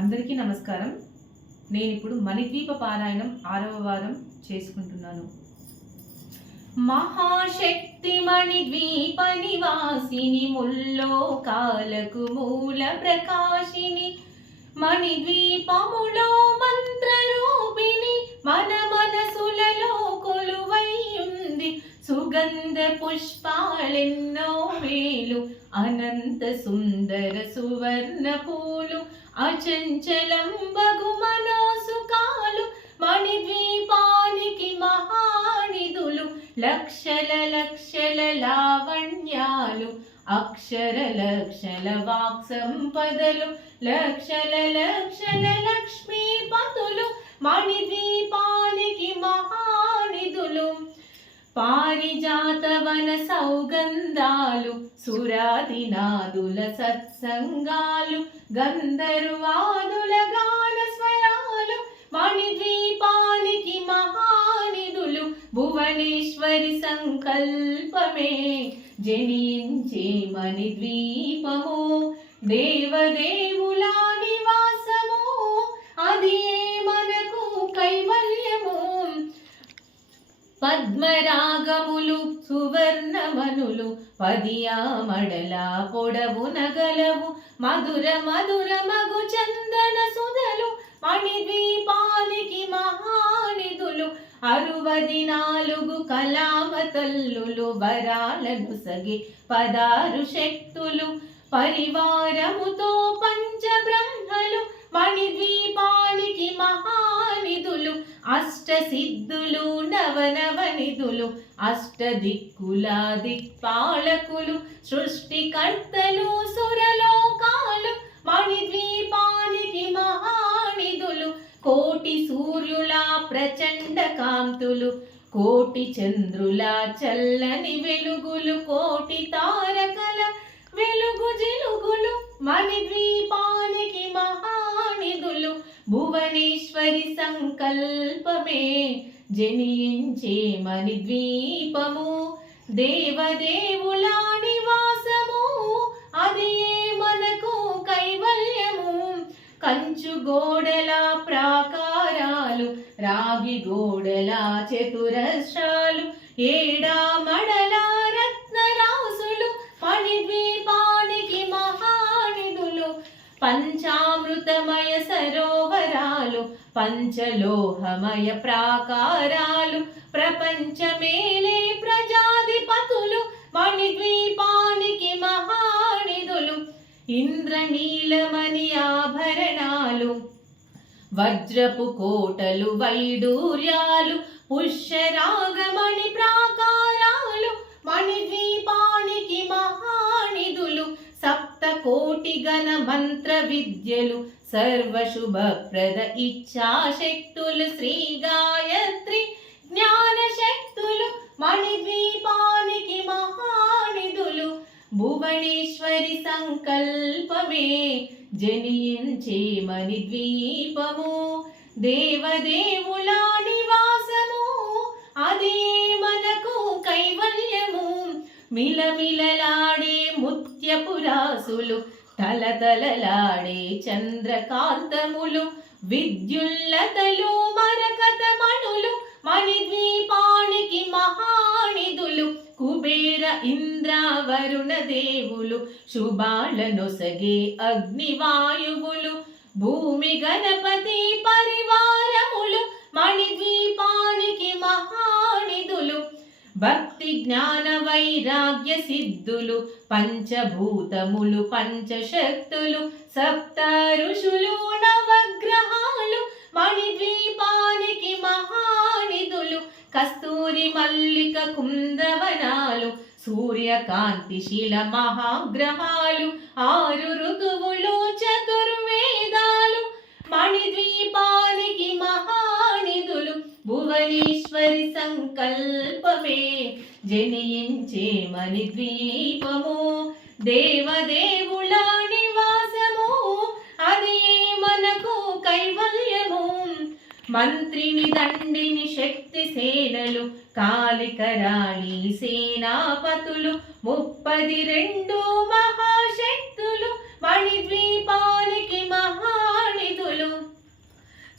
అందరికీ నమస్కారం. నేనిప్పుడు మణిద్వీప పారాయణం 6వ వారం చేసుకుంటున్నాను. మహాశక్తి మణిద్వీప నివాసిని ముల్లోకాలకు మూల ప్రకాశిని మణిద్వీపములో మంత్రరూపిణి మన మనసులలో కొలువైయుంది. సుగంధ పుష్పాలెన్నో వేలు అనంత సుందర సువర్ణ పూలు అచంచలం బగు మనోసుకాలు మణిద్వీపానికి మహానిధులు లక్షల లక్షల లావణ్యాలు అక్షర లక్షల వాక్ సంపదలు లక్షల లక్షల లక్ష్మీపతులు మణిద్వీపానికి మహానిధులు. పారిజాతవన సౌగంధాలు సురాదినాదుల సత్సంగాలు గంధర్వాదుల గాన స్వరాలు మణిద్వీపానికి మహానిధులు. భువనేశ్వరి సంకల్పమే జనించే మణిద్వీపము దేవదేవుల నివాసము అది మనకు కైవల్యము. పద్మరాగములు సువర్ణమనులు పదియామడల పొడవున గలవు మధుర మధుర మగు చందన సుధలు మణిద్వీపానికి మహానిధులు. 64 కళావతల్లులు వరాలను సగి 16 శక్తులు పరివారముతో పంచబ్రహ్మలు మణిద్వీపానికి మహానిధులు. అష్టసిద్ధులు నవనవనిధులు అష్టదిక్కుల దిక్పాలకులు సృష్టికర్తలు సురలోకాలు మణిద్వీపానికి మహానిధులు. కోటి సూర్యుల ప్రచండ కాంతులు కోటి చంద్రుల చల్లని వెలుగులు కోటి తారకల వెలుగు జిలుగులు మణిద్వీపానికి మహానిధులు. భువనేశ్వరి సంకల్పమే జనించే మణిద్వీపము దేవదేవుల నివాసము అది మనకు కైవల్యము. కంచు గోడల ప్రాకారాలు రాగి గోడల చతురస్రాలు ఏడామడల రత్నరాసులు మణిద్వీపానికి మహానిధులు. పంచామృతమయ సరోవరాలు పంచలోహమయ ప్రాకారాలు ప్రపంచమేలే ప్రజాధిపతులు మణిద్వీపానికి మహానిధులు. ఇంద్రనీలమణి ఆభరణాలు వజ్రపు కోటలు వైడూర్యాలు పుష్యరాగమణి ప్రాకారాలు మణిద్వీపానికి మహానిధులు. సప్తకోటి గణ మంత్ర విద్యలు సర్వశుభప్రద ఇచ్ఛాశక్తులు శ్రీ గాయత్రి జ్ఞాన శక్తులు మణిద్వీపానికి మహానిధులు. భువనేశ్వరి సంకల్పమే జనించే మణిద్వీపము దేవదేవుల నివాసము అది మనకు కైవల్యము. మిలమిలలాడే ముత్యపురాసులు తలతలలాడే చంద్రకాంతములు విద్యుల్లతలు మరకతమణులు మణిద్వీపానికి మహానిధులు. కుబేర ఇంద్ర వరుణ దేవులు శుభాలనొసగే అగ్నివాయువులు భూమి గణపతి పరివారములు మణిద్వీపానికి మహానిధులు. భక్తి జ్ఞాన వైరాగ్య సిద్ధులు పంచభూతములు పంచశక్తులు సప్త ఋషులు నవగ్రహాలు మణిద్వీపానికి మహానిధులు. కస్తూరి మల్లిక కుందవనాలు సూర్యకాంతి శిల మహాగ్రహాలు 6 ఋతువులు చతుర్వేదాలు మణిద్వీపానికి మహానిధులు. భువనేశ్వరి సంకల్పమే జనించే మణిద్వీపము దేవదేవుల నివాసము అది మనకు కైవల్యము. మంత్రిని దండిని శక్తి సేనలు కాలికరాళి సేనాపతులు 32 మహాశక్తులు మణిద్వీపానికి మహానిధులు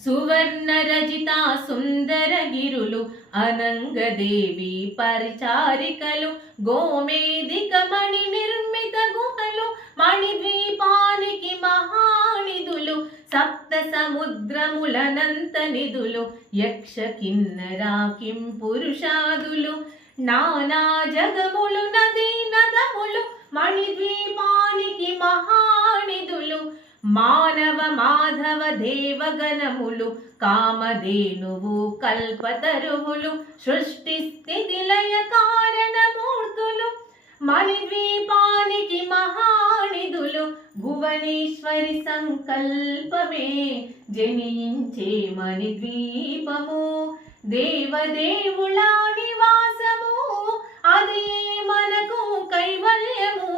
సువర్ణ రజిత సుందర గిరులు అనంగదేవి పరిచారికలు గోమేదిక మణి నిర్మిత గుహలు మణిద్వీపానికి మహానిధులు సప్త సముద్రములనంత నిధులు యక్ష కిన్నరా కిం పురుషాదులు నానా జగములు నదీ నదములు మణిద్వీపానికి మహానిధులు మానవ మాధవ దేవగణములు కామధేనువు కల్పతరువులు సృష్టి స్థితి లయ కారణమూర్తులు మణిద్వీపానికి మహానిధులు భువనేశ్వరి సంకల్పమే జనించే మణిద్వీపము దేవదేవుల నివాసము అది మనకు కైవల్యము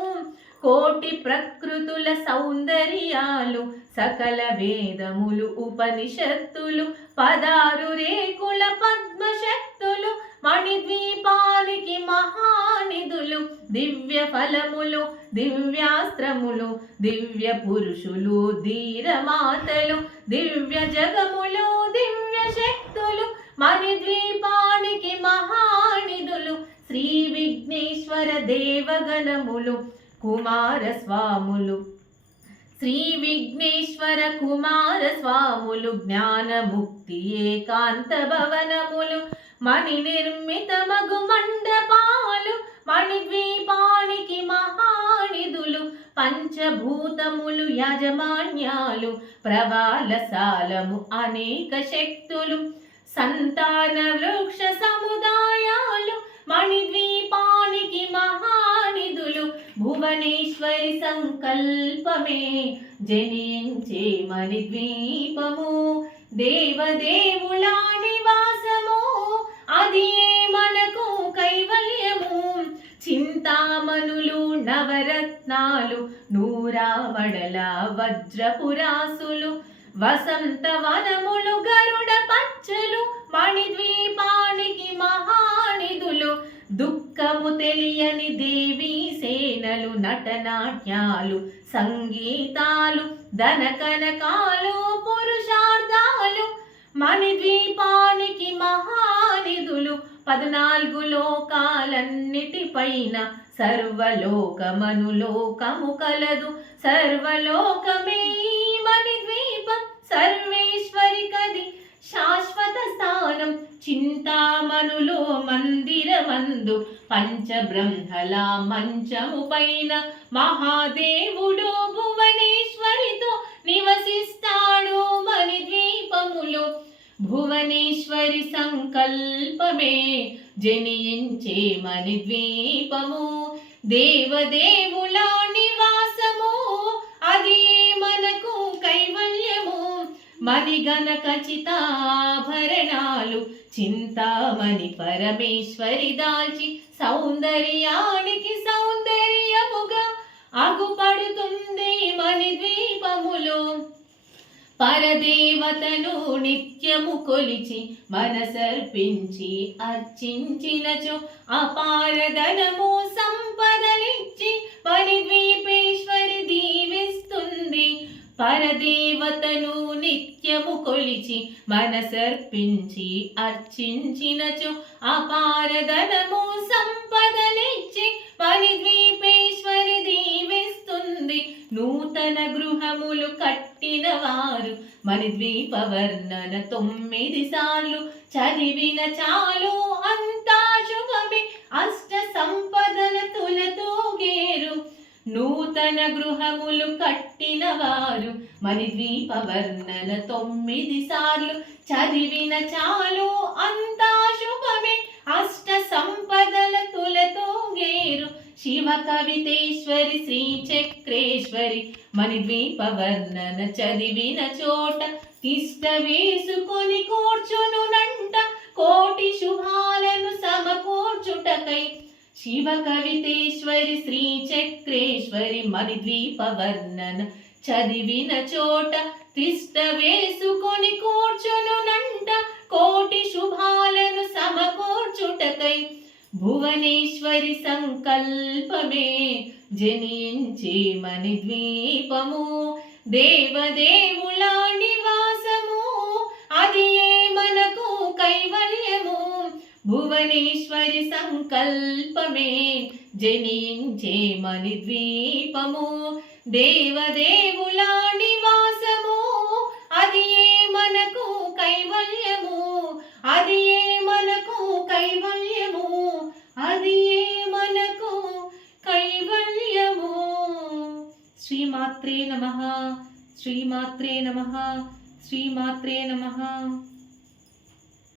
కోటి ప్రకృతుల సౌందర్యాలు సకల వేదములు ఉపనిషత్తులు 16 రేకుల పద్మశక్తులు మణిద్వీపానికి మహానిధులు దివ్య ఫలములు దివ్యాస్త్రములు దివ్య పురుషులు ధీరమాతలు దివ్య జగములు దివ్య శక్తులు మణిద్వీపానికి మహానిధులు శ్రీ విఘ్నేశ్వర దేవగణములు కుమారస్వాములు శ్రీ విఘ్నేశ్వర కుమారస్వాములు జ్ఞానముక్తి ఏకాంత భవనములు మణి నిర్మిత మగు మండపాలు మణిద్వీపానికి మహానిధులు పంచభూతములు యాజమాన్యాలు ప్రవాలసాలము అనేక శక్తులు సంతాన వృక్ష సముదాయాలు మణిద్వీపానికి మహానిధులు భువనేశ్వరి సంకల్పమే జనించే మణిద్వీపము దేవదేవుల నివాసము అది మనకు కైవల్యము చింతామణులు నవరత్నాలు నూరావడల వజ్రపురాసులు వసంత వనములు గరుడ పచ్చలు మణిద్వీపానికి మహానిధులు దుఃఖము తెలియని దేవీ సేనలు నటనాట్యాలు సంగీతాలు ధన కనకాలు పురుషార్థాలు మణిద్వీపానికి మహానిధులు 14 లోకాలన్నిటిపైన సర్వలోకమనులోకము కలదు సర్వలోకమే మణిద్వీపం సర్వేశ్వరి కది శాశ్వత స్థానం చింతామణులో మందిరమందు పంచబ్రహ్మల మంచము పైన మహాదేవుడు భువనేశ్వరితో నివసిస్తాడు మణిద్వీపములో భువనేశ్వరి సంకల్పమే జనించే మణిద్వీపము దేవదేవుల నివాసము అది మనకు కైవల్యము మణిగణ ఖచ్చితాభరణాలు చింతామణి పరమేశ్వరి దాల్చి సౌందర్యానికి సౌందర్యముగా అగుపడుతుంది మణిద్వీపములో పరదేవతను నిత్యము కొలిచి మనసర్పించి అర్చించినచో అపారధనము సంపదలిచ్చి మణిద్వీపేశ్వరి దీవిస్తుంది పరదేవతను నిత్యము కొలిచి మనసర్పించి అర్చించినచో అపారధనము సంపదలిచ్చి మణిద్వీపేశ్వరి దీవిస్తుంది నూతన గృహములు కట్టిన వారు మణిద్వీప వర్ణన 9 సార్లు చదివిన చాలు అంతా శుభమే అష్ట సంపదల తులతూగేరు నూతన గృహములు కట్టిన వారు మణిద్వీప వర్ణన 9 సార్లు చదివిన చాలు అంతా శుభమే అష్ట సంపదల తులతూగేరు శివ కవితేశ్వరి శ్రీ చక్రేశ్వరి మణిద్వీప వర్ణన చదివిన చోట తిష్ట వేసుకొని కూర్చునునంట కోటి శుభాలను సమకూర్చుటకై శివ కవితేశ్వరి శ్రీ చక్రేశ్వరి మణిద్వీప వర్ణన చదివిన చోట తిష్ట వేసుకొని కూర్చునునంట కోటి శుభాలను సమకూర్చుటకై భువనేశ్వరి సంకల్పమే జనించే మణిద్వీపము దేవదేవుల నివాసము భువనేశ్వరి సంకల్పమే జనించే మణిద్వీపము, దేవదేవుల నివాసము, అది ఏ మనకు కైవల్యము, అది ఏ మనకు కైవల్యము, అది ఏ మనకు కైవల్యము. శ్రీమాత్రే నమః, శ్రీమాత్రే నమః, శ్రీమాత్రే నమః.